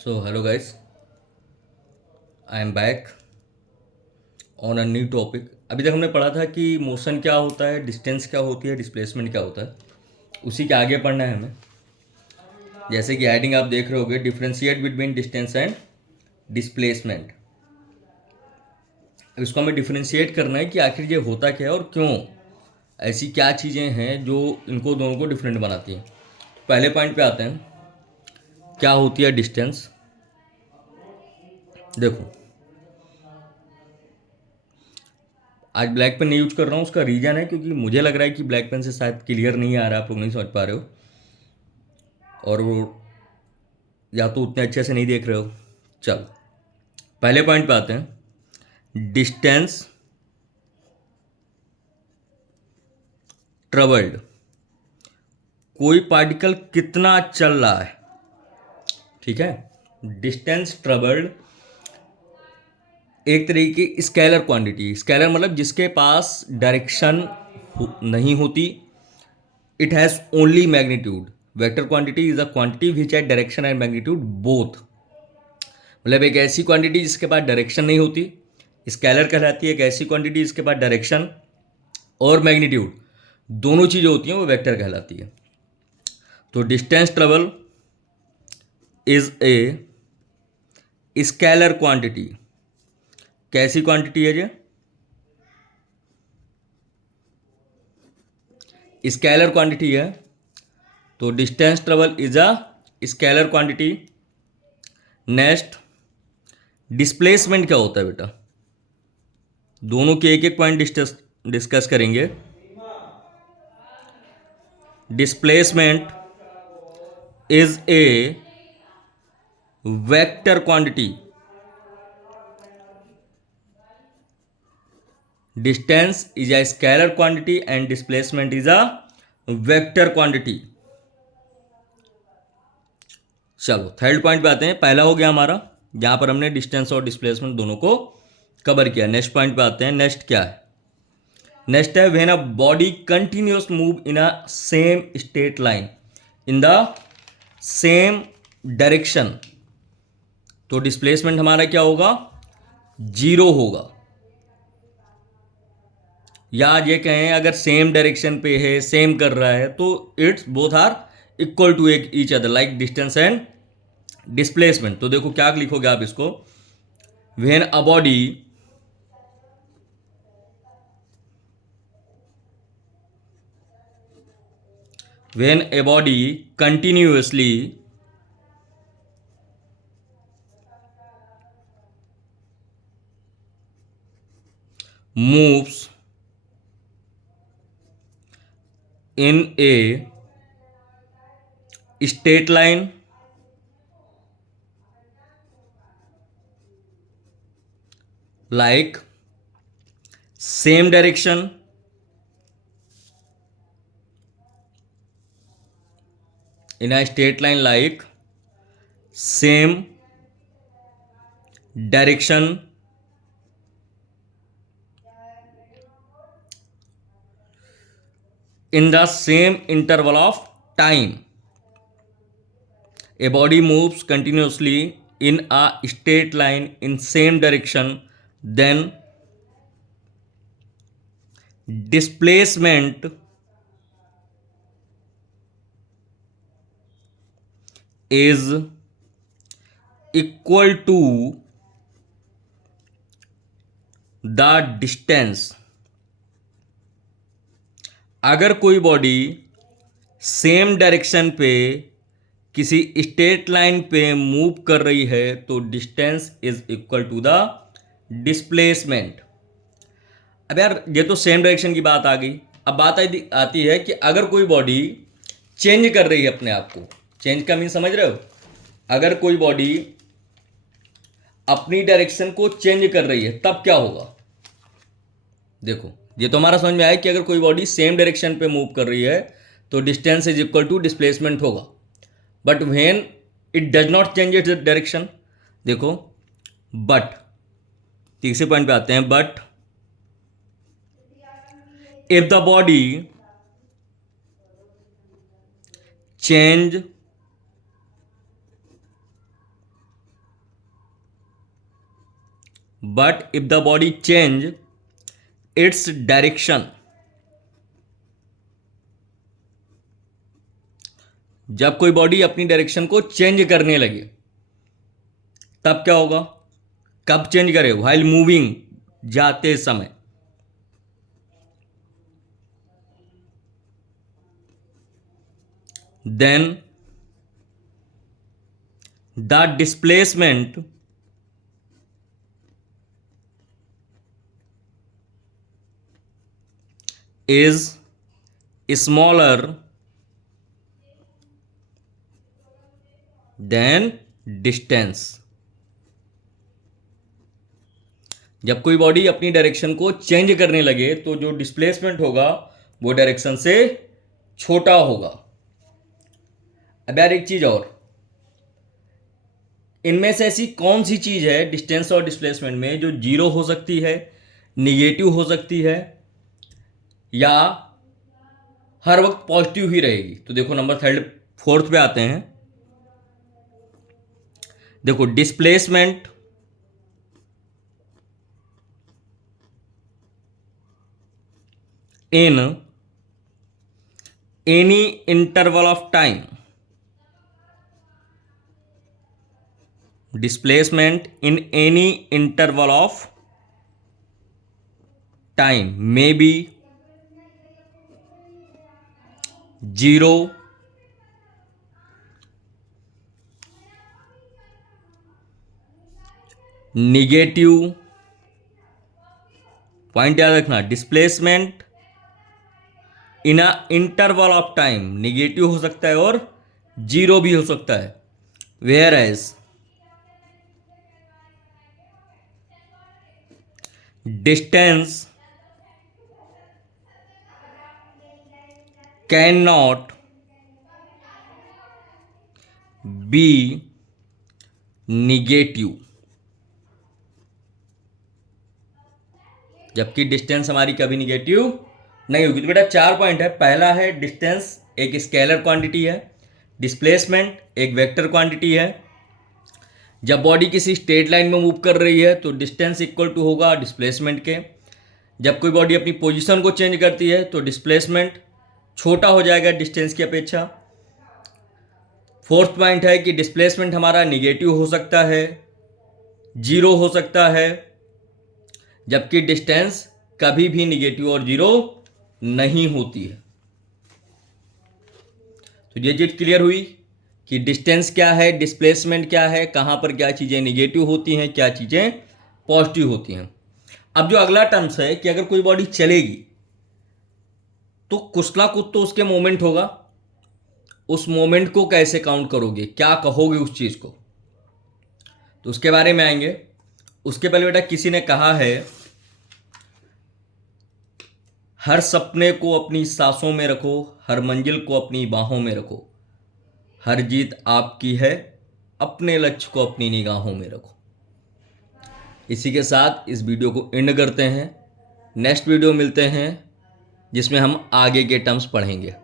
So hello guys, I am back on a new topic. अभी तक हमने पढ़ा था कि मोशन क्या होता है, डिस्टेंस क्या होती है, डिस्प्लेसमेंट क्या होता है। उसी के आगे पढ़ना है हमें। जैसे कि हेडिंग आप देख रहे होगे, differentiate between distance and displacement. अब इसको हमें डिफ्रेंशिएट करना है कि आखिर ये होता क्या है और क्यों, ऐसी क्या चीज़ें हैं जो इनको दोनों को डिफरेंट बनाती हैं। पहले पॉइंट पे आते हैं, क्या होती है डिस्टेंस। देखो, आज ब्लैक पेन नहीं यूज कर रहा हूँ, उसका रीज़न है क्योंकि मुझे लग रहा है कि ब्लैक पेन से शायद क्लियर नहीं आ रहा है, आप लोग नहीं समझ पा रहे हो, और वो या तो उतने अच्छे से नहीं देख रहे हो। चलो, पहले पॉइंट पे आते हैं, डिस्टेंस ट्रेवल्ड। कोई पार्टिकल कितना चल रहा है, ठीक है। डिस्टेंस ट्रेवल्ड एक तरीके की स्केलर क्वांटिटी। स्केलर मतलब जिसके पास डायरेक्शन नहीं होती, it has only magnitude. Vector quantity is a quantity which has direction and magnitude both. मतलब एक ऐसी क्वांटिटी जिसके पास डायरेक्शन नहीं होती, स्केलर कहलाती है। एक ऐसी क्वांटिटी जिसके पास डायरेक्शन और मैग्नीट्यूड दोनों चीज़ें होती हैं, वो वेक्टर कहलाती है। तो distance travel is a scalar quantity. कैसी क्वांटिटी है ये? स्केलर क्वांटिटी है। तो distance travel is a scalar quantity. Next, displacement क्या होता है बेटा? दोनों के एक एक पॉइंट डिस्कस करेंगे। Displacement is a vector quantity. Distance is a scalar quantity and displacement is a vector quantity. चलो, थर्ड पॉइंट पे आते हैं। पहला हो गया हमारा, जहां पर हमने डिस्टेंस और डिस्प्लेसमेंट दोनों को कवर किया। नेक्स्ट पॉइंट पे आते हैं। नेक्स्ट क्या है? नेक्स्ट है when a body continuous move in a same straight line in the same direction. तो डिस्प्लेसमेंट हमारा क्या होगा? जीरो होगा। या ये कहें, अगर सेम डायरेक्शन पे है, सेम कर रहा है, तो it's both are equal to each other, like distance and displacement. तो देखो क्या लिखोगे आप इसको, when a body when a body continuously moves in a straight line like same direction in a straight line like same direction in the same interval of time. A body moves continuously in a straight line in same direction, then displacement is equal to the distance। अगर कोई body same direction पे किसी straight line पे move कर रही है, तो distance is equal to the displacement. अब यार, ये तो सेम डायरेक्शन की बात आ गई। अब बात आती है कि अगर कोई बॉडी चेंज कर रही है अपने आप को। चेंज का मीन समझ रहे हो? अगर कोई बॉडी अपनी डायरेक्शन को चेंज कर रही है, तब क्या होगा? देखो, ये तो हमारा समझ में आया कि अगर कोई बॉडी सेम डायरेक्शन पे मूव कर रही है, तो distance is equal to displacement होगा। But when it does not change its direction, देखो, बट तीसरे पॉइंट पे आते हैं। But if the body change but if the body change its direction, जब कोई बॉडी अपनी डायरेक्शन को चेंज करने लगे तब क्या होगा? कब चेंज करे? व्हाइल मूविंग, जाते समय। Then the displacement is smaller than distance. जब कोई बॉडी अपनी डायरेक्शन को चेंज करने लगे तो जो डिस्प्लेसमेंट होगा वो डायरेक्शन से छोटा होगा। अब यार एक चीज और, इनमें से ऐसी कौन सी चीज है डिस्टेंस और डिस्प्लेसमेंट में जो जीरो हो सकती है, निगेटिव हो सकती है, या हर वक्त पॉजिटिव ही रहेगी? तो देखो नंबर फोर्थ पे आते हैं। देखो, displacement in any interval of time, displacement in any interval of time may be 0, negative. Point याद रखना, displacement in a interval of time negative हो सकता है और 0 भी हो सकता है। Whereas distance can not be negative. जबकि डिस्टेंस हमारी कभी निगेटिव नहीं होगी। तो बेटा 4 पॉइंट है। पहला है डिस्टेंस एक स्केलर क्वांटिटी है, डिस्प्लेसमेंट एक वेक्टर क्वांटिटी है। जब बॉडी किसी स्ट्रेट लाइन में मूव कर रही है तो डिस्टेंस इक्वल टू होगा डिस्प्लेसमेंट के। जब कोई बॉडी अपनी पोजीशन को चेंज करती है तो डिस्प्लेसमेंट छोटा हो जाएगा डिस्टेंस की अपेक्षा। फोर्थ पॉइंट है कि डिस्प्लेसमेंट हमारा निगेटिव हो सकता है, 0 हो सकता है, जबकि डिस्टेंस कभी भी निगेटिव और 0 नहीं होती है। तो ये चीज क्लियर हुई कि डिस्टेंस क्या है, डिस्प्लेसमेंट क्या है, कहां पर क्या चीजें निगेटिव होती हैं, क्या चीजें पॉजिटिव होती हैं। अब जो अगला टर्म्स है कि अगर कोई बॉडी चलेगी तो कुछ ना कुछ तो उसके मोमेंट होगा। उस मोमेंट को कैसे काउंट करोगे, क्या कहोगे उस चीज को, तो उसके बारे में आएंगे। उसके पहले बेटा किसी ने कहा है, हर सपने को अपनी सांसों में रखो, हर मंजिल को अपनी बाहों में रखो, हर जीत आपकी है, अपने लक्ष्य को अपनी निगाहों में रखो। इसी के साथ इस वीडियो को एंड करते हैं। नेक्स्ट वीडियो मिलते हैं जिसमें हम आगे के टर्म्स पढ़ेंगे।